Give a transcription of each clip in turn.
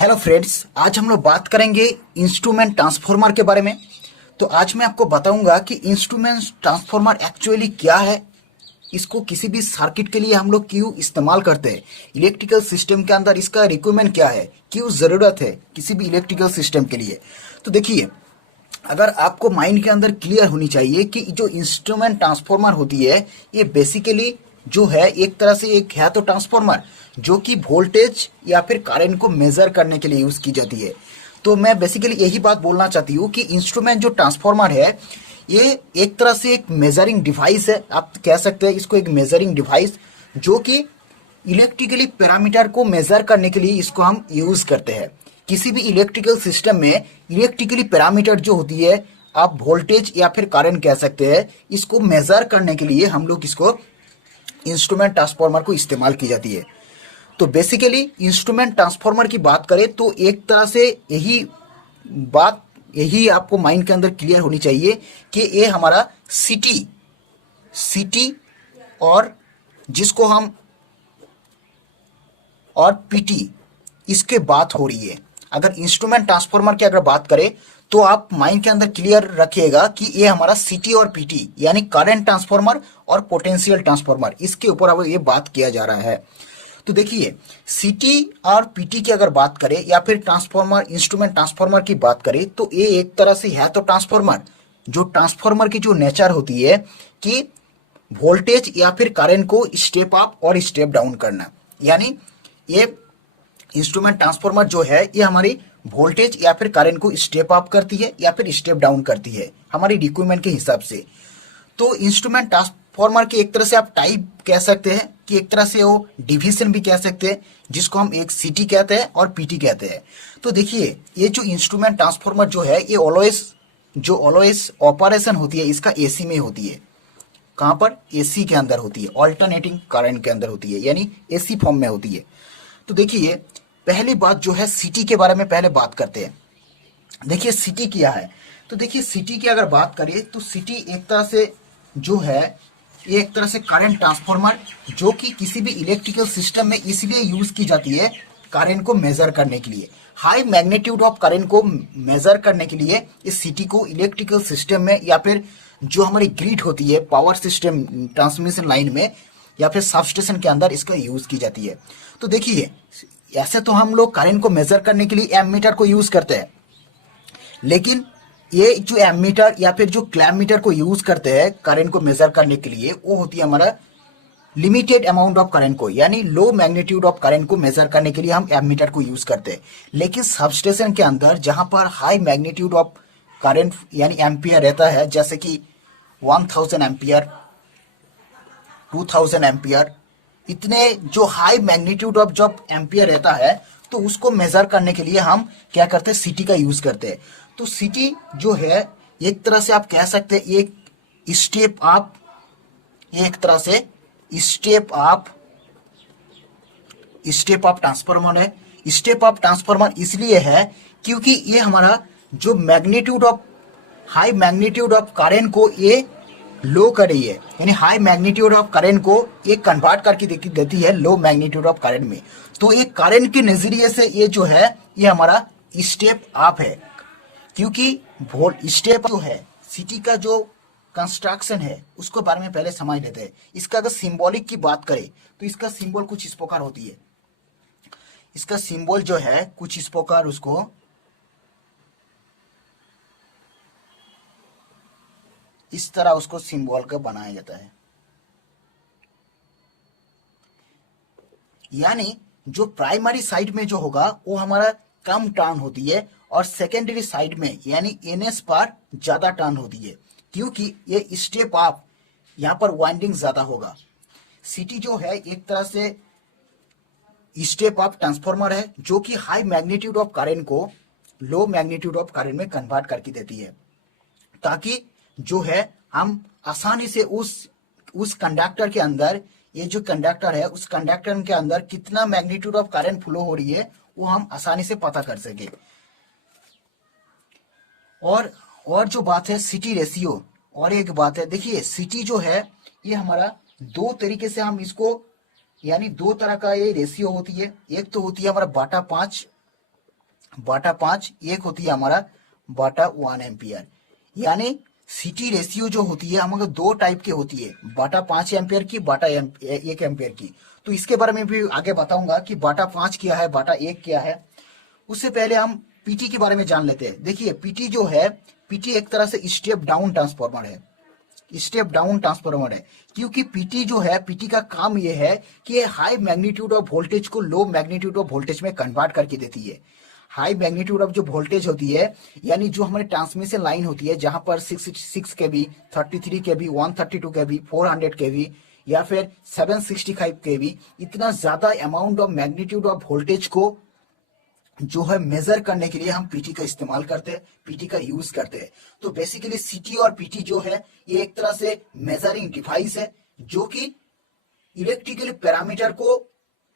Hello friends, आज हम लोग बात करेंगे इंस्ट्रूमेंट ट्रांसफॉर्मर के बारे में। तो आज मैं आपको बताऊंगा कि इंस्ट्रूमेंट ट्रांसफॉर्मर एक्चुअली क्या है, इसको किसी भी सर्किट के लिए हम लोग क्यों इस्तेमाल करते हैं, इलेक्ट्रिकल सिस्टम के अंदर इसका रिक्वायरमेंट क्या है, क्यों ज़रूरत है किसी भी इलेक्ट्रिकल सिस्टम के लिए। तो देखिए, अगर आपको माइंड के अंदर क्लियर होनी चाहिए कि जो इंस्ट्रूमेंट ट्रांसफॉर्मर होती है, ये बेसिकली जो है एक तरह से एक है तो ट्रांसफॉर्मर जो कि वोल्टेज या फिर करंट को मेजर करने के लिए यूज की जाती है। तो मैं बेसिकली यही बात बोलना चाहती हूँ कि इंस्ट्रूमेंट जो ट्रांसफॉर्मर है, ये एक तरह से एक मेजरिंग डिवाइस है, आप कह सकते हैं इसको एक मेजरिंग डिवाइस, जो कि इलेक्ट्रिकली पैरामीटर को मेजर करने के लिए इसको हम यूज करते हैं। किसी भी इलेक्ट्रिकल सिस्टम में इलेक्ट्रिकली पैरामीटर जो होती है, आप वोल्टेज या फिर करंट कह सकते हैं, इसको मेजर करने के लिए हम लोग इसको इंस्ट्रूमेंट ट्रांसफॉर्मर को इस्तेमाल की जाती है। तो बेसिकली इंस्ट्रूमेंट ट्रांसफॉर्मर की बात करें तो एक तरह से यही आपको माइंड के अंदर क्लियर होनी चाहिए कि ये हमारा सिटी सिटी और जिसको हम और पीटी, इसके बात हो रही है। अगर इंस्ट्रूमेंट ट्रांसफॉर्मर की अगर बात करें तो आप माइंड के अंदर क्लियर रखिएगा कि ये हमारा सीटी और पीटी यानी करंट ट्रांसफॉर्मर और पोटेंशियल ट्रांसफॉर्मर, इसके ऊपर अब ये बात किया जा रहा है। तो देखिए, सीटी और पीटी की अगर बात करें या फिर ट्रांसफॉर्मर इंस्ट्रूमेंट ट्रांसफॉर्मर की बात करें तो ये एक तरह से है तो ट्रांसफॉर्मर, जो ट्रांसफॉर्मर की जो नेचर होती है कि वोल्टेज या फिर करंट को स्टेप अप और स्टेप डाउन करना। यानी ये इंस्ट्रूमेंट ट्रांसफॉर्मर जो है ये हमारी वोल्टेज या फिर करंट को स्टेप अप करती है या फिर स्टेप डाउन करती है हमारी रिक्वायरमेंट के हिसाब से। तो इंस्ट्रूमेंट ट्रांसफॉर्मर के एक तरह से आप टाइप कह सकते हैं कि एक तरह से वो डिवीजन भी कह सकते हैं, जिसको हम एक सीटी कहते हैं और पीटी कहते हैं। तो देखिए, ये जो इंस्ट्रूमेंट ट्रांसफॉर्मर जो है ये ऑलवेज ऑपरेशन होती है इसका एसी में होती है। कहां पर? एसी के अंदर होती है, ऑल्टरनेटिंग करंट के अंदर होती है, यानी एसी फॉर्म में होती है। तो देखिए, पहली बात जो है सिटी के बारे में पहले बात करते हैं। देखिए सिटी क्या है। तो देखिए, सिटी की अगर बात करें तो सिटी एक तरह से जो है ये एक तरह से करंट ट्रांसफॉर्मर जो कि किसी भी इलेक्ट्रिकल सिस्टम में इसलिए यूज की जाती है करंट को मेजर करने के लिए, हाई मैग्नीट्यूड ऑफ करंट को मेजर करने के लिए इस सिटी को इलेक्ट्रिकल सिस्टम में या फिर जो हमारी ग्रिड होती है पावर सिस्टम ट्रांसमिशन लाइन में या फिर सबस्टेशन के अंदर इसका यूज की जाती है। तो देखिए, ऐसे तो हम लोग करंट को मेजर करने के लिए एमीटर को यूज करते हैं, लेकिन ये जो एमीटर या फिर जो क्लैम्प मीटर को यूज करते हैं करंट को मेजर करने के लिए, वो होती है हमारा लिमिटेड अमाउंट ऑफ करंट को, यानी लो मैग्नीट्यूड ऑफ करंट को मेजर करने के लिए हम एमीटर को यूज करते हैं। लेकिन सबस्टेशन के अंदर जहां पर हाई मैग्नीट्यूड ऑफ करंट यानी एम्पियर रहता है, जैसे कि 1000 एम्पियर, 2000 एम्पियर, इतने जो हाई मैग्नीट्यूड ऑफ जब एम्पियर रहता है तो उसको मेजर करने के लिए हम क्या करते हैं, सिटी का यूज करते हैं। तो सिटी जो है एक तरह से आप कह सकते हैं एक स्टेप अप, एक तरह से स्टेप अप ट्रांसफॉर्मर है। स्टेप अप ट्रांसफॉर्मर इसलिए है क्योंकि ये हमारा जो magnitude of high magnitude of current को ये लो कर रही है, यानी हाई मैग्नीट्यूड ऑफ करंट को ये कन्वर्ट करके देती है लो मैग्नीट्यूड ऑफ करंट में। तो ये करंट के नजरिए से ये जो है ये हमारा स्टेप अप है, क्योंकि स्टेप जो है सिटी का जो कंस्ट्रक्शन है उसको बारे में पहले समझ लेते हैं। इसका अगर सिंबॉलिक की बात करें तो इसका सिंबल कुछ इस प्रकार होती है। इसका सिंबल जो है कुछ इस प्रकार उसको इस तरह उसको सिंबल का बनाया जाता है। यानी जो प्राइमरी साइड में जो होगा वो हमारा कम टर्न होती है और सेकेंडरी साइड में यानी एनएस पर ज्यादा टर्न होती है, क्योंकि ये स्टेप अप यहां पर वाइंडिंग ज्यादा होगा। सिटी जो है एक तरह से स्टेप अप ट्रांसफॉर्मर है जो कि हाई मैग्नीट्यूड ऑफ करंट को लो मैग्नीट्यूड ऑफ करंट में कन्वर्ट करके देती है, ताकि जो है हम आसानी से उस कंडक्टर के अंदर, ये जो कंडक्टर है उस कंडक्टर के अंदर कितना मैग्नीट्यूड ऑफ करंट फ्लो हो रही है वो हम आसानी से पता कर सके। और जो बात है सिटी रेशियो, और एक बात है, देखिए सिटी जो है ये हमारा दो तरीके से हम इसको, यानी दो तरह का ये रेशियो होती है। एक तो होती है हमारा बाटा 5 बाटा 5, एक होती है हमारा बाटा 1 एम्पियर। यानी सीटी रेशियो जो होती है हम अगर दो टाइप की होती है, बाटा 5 एम्पियर की, बाटा 1 एम्पियर की। तो इसके बारे में भी आगे बताऊंगा कि बाटा 5 क्या है, बाटा 1 क्या है। उससे पहले हम पीटी के बारे में जान लेते हैं। देखिए पीटी जो है, पीटी एक तरह से स्टेप डाउन ट्रांसफॉर्मर है, स्टेप डाउन ट्रांसफॉर्मर है। क्योंकि पीटी जो है, पीटी का काम ये है कि ये हाई मैग्नीट्यूड ऑफ वोल्टेज को लो मैग्नीट्यूड ऑफ वोल्टेज में कन्वर्ट करके देती है। हाई मैग्नीट्यूड ऑफ जो वोल्टेज होती है, यानी जो हमारी ट्रांसमिशन लाइन होती है जहां पर 6 केवी, 33 केवी, 132 केवी, 400 केवी या फिर 765 केवी, इतना ज्यादा amount of magnitude of voltage को जो है मेजर करने के लिए हम पीटी का इस्तेमाल करते हैं, पीटी का यूज करते हैं। तो बेसिकली सीटी और पीटी जो है ये एक तरह से मेजरिंग डिवाइस है जो कि इलेक्ट्रिकल पैरामीटर को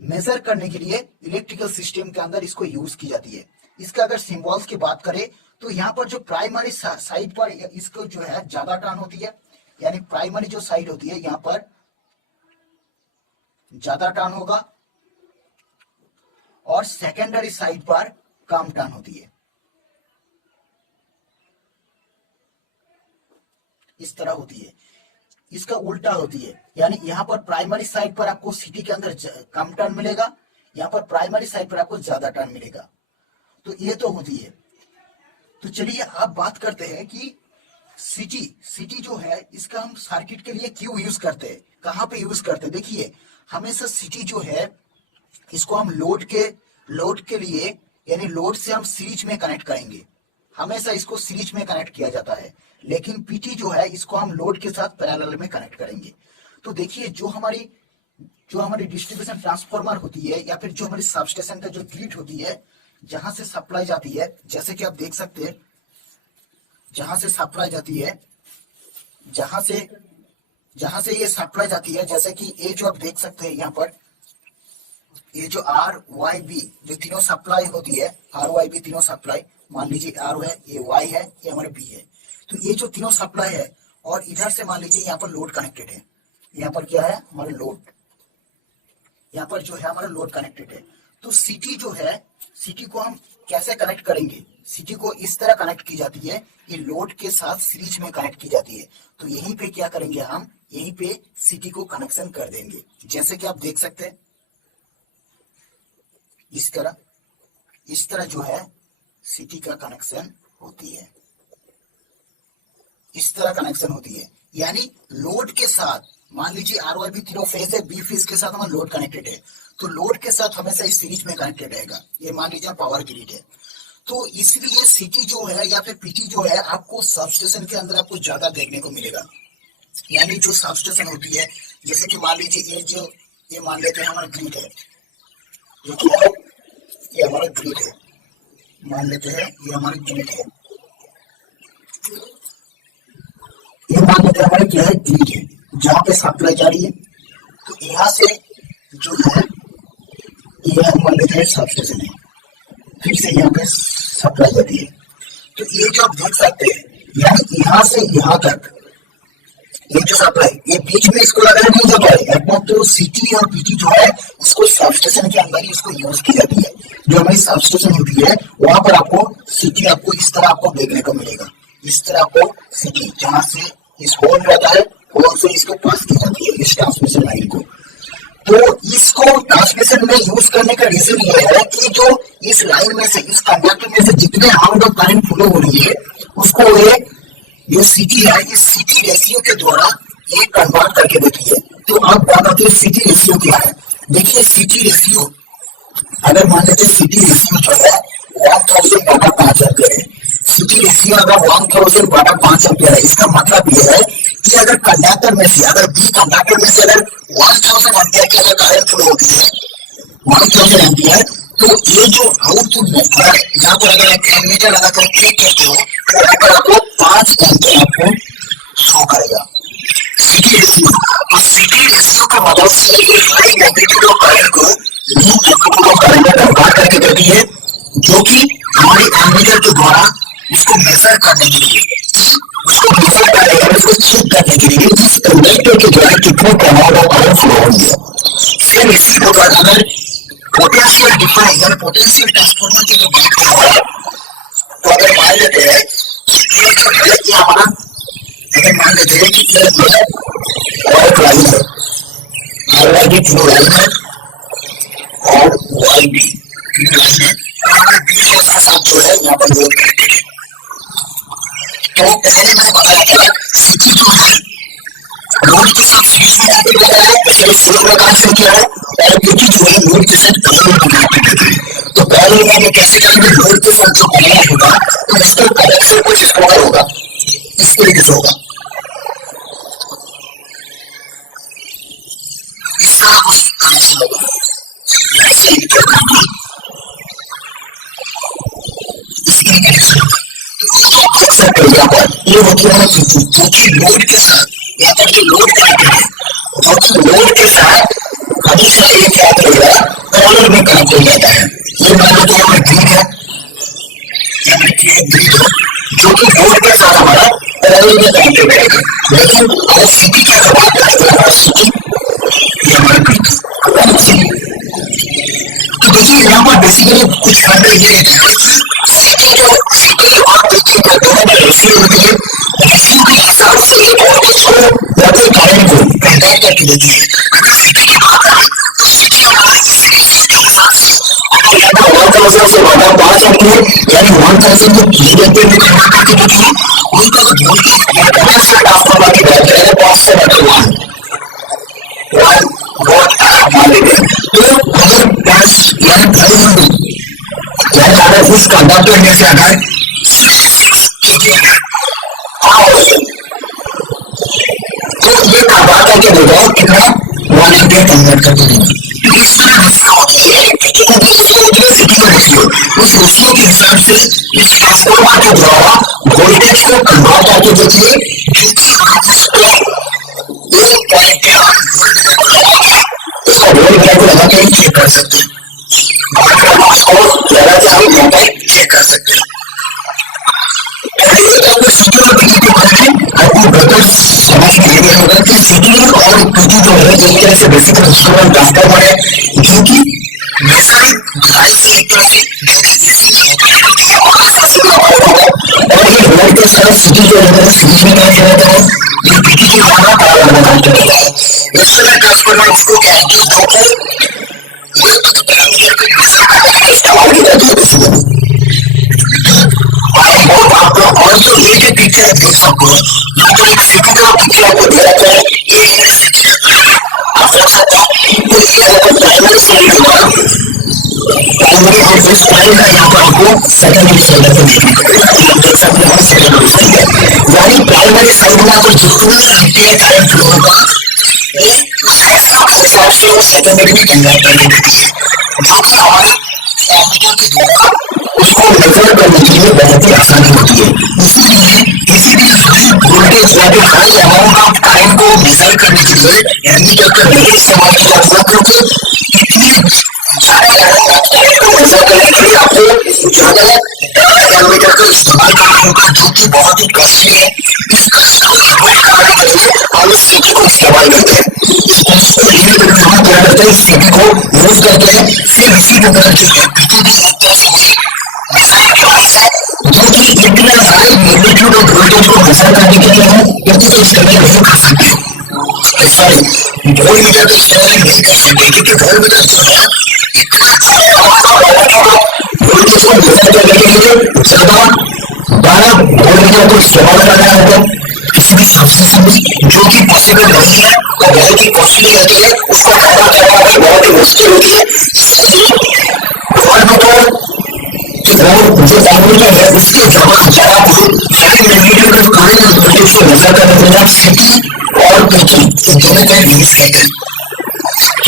मेजर करने के लिए इलेक्ट्रिकल सिस्टम के अंदर इसको यूज की जाती है। इसका अगर सिंबल्स की बात करें तो यहाँ पर जो प्राइमरी साइड पर इसको जो है ज्यादा टर्न होती है, यानी प्राइमरी जो साइड होती है यहाँ पर ज्यादा टर्न होगा और सेकेंडरी साइड पर कम टर्न होती है। इस तरह होती है, इसका उल्टा होती है। यानी यहां पर प्राइमरी साइड पर आपको सीटी के अंदर कम टर्न मिलेगा, यहां पर प्राइमरी साइड पर आपको ज्यादा टर्न मिलेगा। तो ये तो होती है। तो चलिए आप बात करते हैं कि सीटी जो है इसका हम सर्किट के लिए क्यों यूज करते हैं, कहां पे यूज करते हैं। देखिए हमेशा सीटी जो है इसको हम लोड के लिए, यानी लोड से हम सीरीज में कनेक्ट करेंगे, हमेशा इसको सीरीज में कनेक्ट किया जाता है। लेकिन पीटी जो है इसको हम लोड के साथ पैरेलल में कनेक्ट करेंगे। तो देखिए जो हमारी डिस्ट्रीब्यूशन ट्रांसफार्मर होती है या फिर जो हमारी सबस्टेशन का जो ग्रिड होती है जहां से सप्लाई जाती है, जैसे कि आप देख सकते हैं जहां से सप्लाई जाती है, जहां से ये सप्लाई जाती है, जैसे कि ये जो आप देख सकते हैं यहाँ पर ये जो आर वाई बी जो तीनों सप्लाई होती है, आर वाई बी तीनों सप्लाई, मान लीजिए आर है, ये वाई है, ये हमारे बी है। तो ये जो तीनों सप्लाई है और इधर से मान लीजिए यहाँ पर लोड कनेक्टेड है, यहाँ पर क्या है हमारा लोड, यहाँ पर जो है हमारा लोड कनेक्टेड है। तो सीटी जो है, सीटी को हम कैसे कनेक्ट करेंगे, सीटी को इस तरह कनेक्ट की जाती है, ये लोड के साथ सीरीज में कनेक्ट की जाती है। तो यहीं पे क्या करेंगे हम, यहीं पे सीटी को कनेक्शन कर देंगे, जैसे कि आप देख सकते हैं इस तरह जो है सीटी का कनेक्शन होती है, इस तरह कनेक्शन होती है। यानी लोड के साथ, मान लीजिए आर वाई बी तीनों फेज है, बी फेज के साथ हमारा लोड कनेक्टेड है, तो लोड के साथ हमेशा इस सीरीज में कनेक्टेड रहेगा। ये मान लीजिए पावर ग्रिड है। तो इसलिए सीटी जो है या फिर पीटी जो है आपको सबस्टेशन के अंदर आपको ज्यादा देखने को मिलेगा। यानी जो सबस्टेशन होती है, जैसे कि मान लीजिए ये मान लेते हैं हमारा ग्रिड है, जो क्या है ये हमारा ग्रिड है, मान लेते हैं ये हमारा ग्रिड है, ये मान लेते हैं हमारा क्या है ग्रिड है, जहां पे सप्लाई जा रही है। तो यहां से जो है ये मान लेते हैं सबस्टेशन है, फिर से यहाँ पे सप्लाई जाती है। तो ये जो आप देख सकते हैं, यानी यहाँ से यहाँ तक ये जो सप्लाई, ये बीच में इसको लगाया नहीं जाता है, एकमात्र तो सीटी और पीटी जो है उसको सबस्टेशन के अंदर ही उसको यूज की जाती है। जो हमारी सबस्टेशन होती है वहां पर आपको सीटी आपको इस तरह आपको देखने को मिलेगा, इस तरह आपको सीटी, जहां से इस होल रहता है होल से इसको पास की जाती है इस ट्रांसमिशन लाइन को। तो इसको ट्रांसमिशन में यूज करने का रीजन ये है कि जो इस लाइन में से, इस कंडक्टर में से जितने अमाउंट ऑफ करंट फ्लो हो रही है उसको ये जो सीटी है, इस सीटी रेशियो के द्वारा ये कन्वर्ट करके देती है। तो आप बात आती है सीटी रेशियो क्या है। देखिए सीटी रेशियो, अगर मान लेते सीटी रेशियो जो है 1000 बटा 5 एम्पियर है, सीटी रेशियो अगर 1000 बटा 5 एम्पियर है, इसका मतलब ये है कि अगर कंडक्टर में से, अगर बी कंडक्टर में से अगर 1000 एम्पियर की अगर करंट फ्लो होती है 1000 एम्पियर, तो ये जो आउटपुट में यहाँ पर अगर आप एमीटर लगा कर क्लिक करते हो तो यहाँ पर आपको 5 एम्पियर आपको शो करेगा सीटी रेशियो। और सीटी रेशियो का मतलब से ये हाई मैग्नीट्यूड ऑफ करंट को लो मैग्नीट्यूड ऑफ करंट में कन्वर्ट करके देती है, जो कि हमारे एमीटर के द्वारा उसको मेजर करने के लिए, उसको चेक करने के लिए जिस कंडक्टर के द्वारा कितना अमाउंट ऑफ करंट फ्लो हो रही है। फिर इसी प्रकार अगर पोटेंशियल डिफरेंस यानी पोटेंशियल ट्रांसफार्मर की जो बात कर रहा है, तो अगर मान लेते हैं कि ये जो है ये हमारा, अगर मान लेते हैं कि ये जो है और एक लाइन है, आर की थ्रू लाइन है और वाई बी लाइन है, और बी के साथ जो है यहाँ पर लोड कनेक्टेड है। तो पहले मैंने बताया था सीटी जो है लोड के साथ सीरीज में कनेक्टेड रहता है, इसलिए सोर्स का कनेक्शन किया है, और पीटी जो है लोड के साथ पैरेलल में कनेक्टेड रहता है। तो पैरेलल में हम कैसे करेंगे, लोड के साथ जो पैरेलल होगा तो इसका कनेक्शन कुछ इस प्रकार होगा, इस तरीके से होगा, इस तरह कुछ कनेक्शन होगा, ऐसे ही करना इसके कनेक्शन होगा। यहाँ पर ये होती है जो कि लोड के साथ, यहाँ पर जो लोड कनेक्टेड है जो कि लोड के साथ हमेशा एक क्या करेगा, पैरेलल में कनेक्ट हो जाता है। ये मान लो यहाँ पर ग्रिड है, ग्रिड है जो कि लोड के साथ हमारा पैरेलल में कनेक्टेड रहेगा। लेकिन अगर सीटी की अगर बात करें तो हमारा सीटी ये हमारा ग्रिड, तो देखिए यहाँ पर बेसिकली कुछ फर्क ये रहता है कि सीटी जो सीटी और पीटी का दोनों में रेशियो होती है, रेशियो के हिसाब से ये वोल्टेज को या फिर करंट को कंडक्ट करके देती है। अगर सीटी की बात करें तो सीटी हमारा इस रेशियो के हिसाब से अगर यहाँ 1000 से 1005 एम्पीयर यानी 1000 को 3 एम्पीयर में कन्वर्ट करके देती है, वही तो वोल्टेज या पोटेंशियल ट्रांसफार्मर की बात करें 500/1 वोल्ट मान लेते हैं। तो अगर 5 यानी 500 यानी अगर उस कंडक्टर में से अगर 66 kg तो ये कन्वर्ट करके देगा कितना 1 एम्पीयर कन्वर्ट करके देगा। तो इस तरह रेशियो होती है, पीटी का भी रेशियो होती है, सीटी का रेशियो, उस रेशियो के हिसाब से इस ट्रांसफार्मर के द्वारा वोल्टेज को कन्वर्ट करके देती है, जो कि आप उस पर 1.8 इसका वोल्ट मीटर को लगा के चेक कर सकते हैं, उसको लगा के हम यहाँ पर चेक कर सकते हैं। आपको सीटी और पीटी के बारे में आपको बेहतर समझ में ये होगा कि सीटी और पीटी जो है एक तरह से बेसिक इंस्ट्रूमेंट ट्रांसफार्मर है, जो कि मेजरमेंट डिवाइस है एक तरह से, जो कि एसी की ऑपरेट होती है और आसपास से और ये लोड के साथ सीटी जो है सीरीज में कनेक्ट रहता है, ये पीटी के द्वारा पैरेलल में कनेक्ट रहता है। इंस्ट्रूमेंट ट्रांसफार्मर इसको कहते हैं जो कि पैरामीटर को मेजर करने के लिए इस्तेमाल की जाती है बेसिकली। और जो ये जो पिक्चर है देख सकते हैं, ये जो एक सिटी का पिक्चर आपको दे रखा है, ये एक सिटी का आप देख सकते हैं। तो ये अगर प्राइमरी साइड होगा, प्राइमरी और इस पॉइंट का यहाँ पर आपको सेकेंडरी साइड पे देखने को मिलेगा, तो आप देख सकते हैं सेकेंडरी साइड है, यानी प्राइमरी साइड में आपको जितना एम्पीयर करंट फ्लो होगा वो उस रेशियो के हिसाब से वो सेकेंडरी में कन्वर्ट करके देती है, जो कि हमारे एमीटर के द्वारा उसको मेजर करने के लिए बहुत ही आसानी होती है। इसीलिए किसी भी हाई वोल्टेज या फिर हाई अमाउंट ऑफ करंट को मेजर करने के लिए एमीटर का नहीं इस्तेमाल किया जाता है, क्योंकि इतने ज्यादा अमाउंट ऑफ करंट को मेजर करने के लिए आपको ज्यादा एमीटर का इस्तेमाल करना होगा, जो कि बहुत ही कॉस्टली है। इस कॉस्ट को अवॉइड करने के लिए हम इस सीटी को इस्तेमाल करते हैं। इस कॉस्ट को लिमिट करके हम क्या करते हैं, इस सीटी को यूज करते हैं। फिर इसी प्रकार जो है पीटी भी एक तरह से मेजर डिवाइस है, जो कि इतना हाई मैग्नीट्यूड ऑफ वोल्टेज को मेजर करने के लिए हम इसको इस्तेमाल नहीं कर सकते, सॉरी वोल्ट मीटर का इस्तेमाल नहीं कर सकते, क्योंकि वोल्ट मीटर जो है इतना वोल्टेज को मेजर करने के लिए ज्यादा 12 वोल्ट मीटर को इस्तेमाल करना होगा किसी भी सब्सटेंशन में, जो कि पॉसिबल नहीं है और बहुत ही कॉस्टली होती है, उसको हैंडल करना भी बहुत ही मुश्किल होती है। इसलिए वोल्ट मीटर वो जो एमीटर है उसके जगह हाई मैग्नीट्यूड ऑफ करंट और वोल्टेज को मेजर करने के लिए आप सीटी और पीटी दोनों का यूज करते हैं।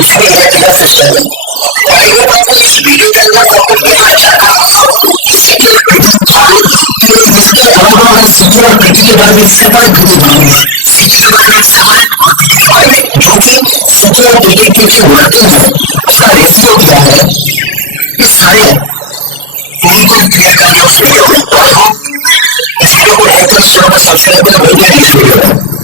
इसलिए यह मेरा सिस्टम है। आई होप आपको इस वीडियो के अंदर आपको मेरा अच्छा लगा। सीटी और पीटी तो इसके अलावा मैं सीटी और पीटी के बारे में सेपरेट वीडियो बनाऊंगा, सीटी के बारे में सेपरेट और पीटी के बारे में, जो कि सीटी और पीटी की जो वर्किंग है उसका रेशियो क्या है, ये सारे उनको क्लियर करना उस वीडियो में। इस वीडियो को लाइक करें, शेयर करें, सब्सक्राइब करें, मिलते हैं नेक्स्ट वीडियो में।